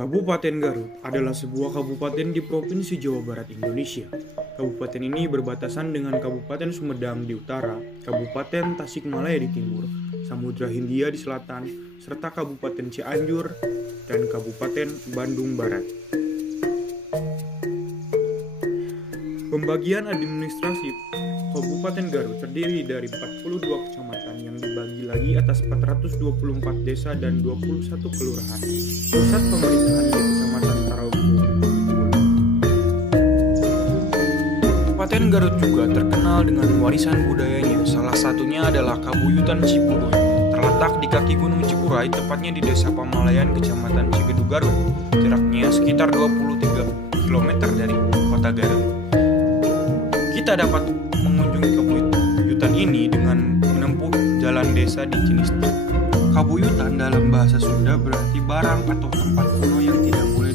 Kabupaten Garut adalah sebuah kabupaten di Provinsi Jawa Barat, Indonesia. Kabupaten ini berbatasan dengan Kabupaten Sumedang di utara, Kabupaten Tasikmalaya di timur, Samudra Hindia di selatan, serta Kabupaten Cianjur dan Kabupaten Bandung Barat. Pembagian administratif Kabupaten Garut terdiri dari 42 kecamatan yang dibagi lagi atas 424 desa dan 21 kelurahan. Pusat pemerintahan di Kecamatan Tarogong. Kabupaten Garut juga terkenal dengan warisan budayanya. Salah satunya adalah Kabuyutan Cipuruy. Terletak di kaki Gunung Cikuray, tepatnya di Desa Pamalayan, Kecamatan Cigedu, Garut. Jaraknya sekitar 23 km dari kota Garut. Kita dapat mengunjungi kabuyutan ini dengan menempuh jalan desa di Ciniste. Kabuyutan dalam bahasa Sunda berarti barang atau tempat kuno yang tidak boleh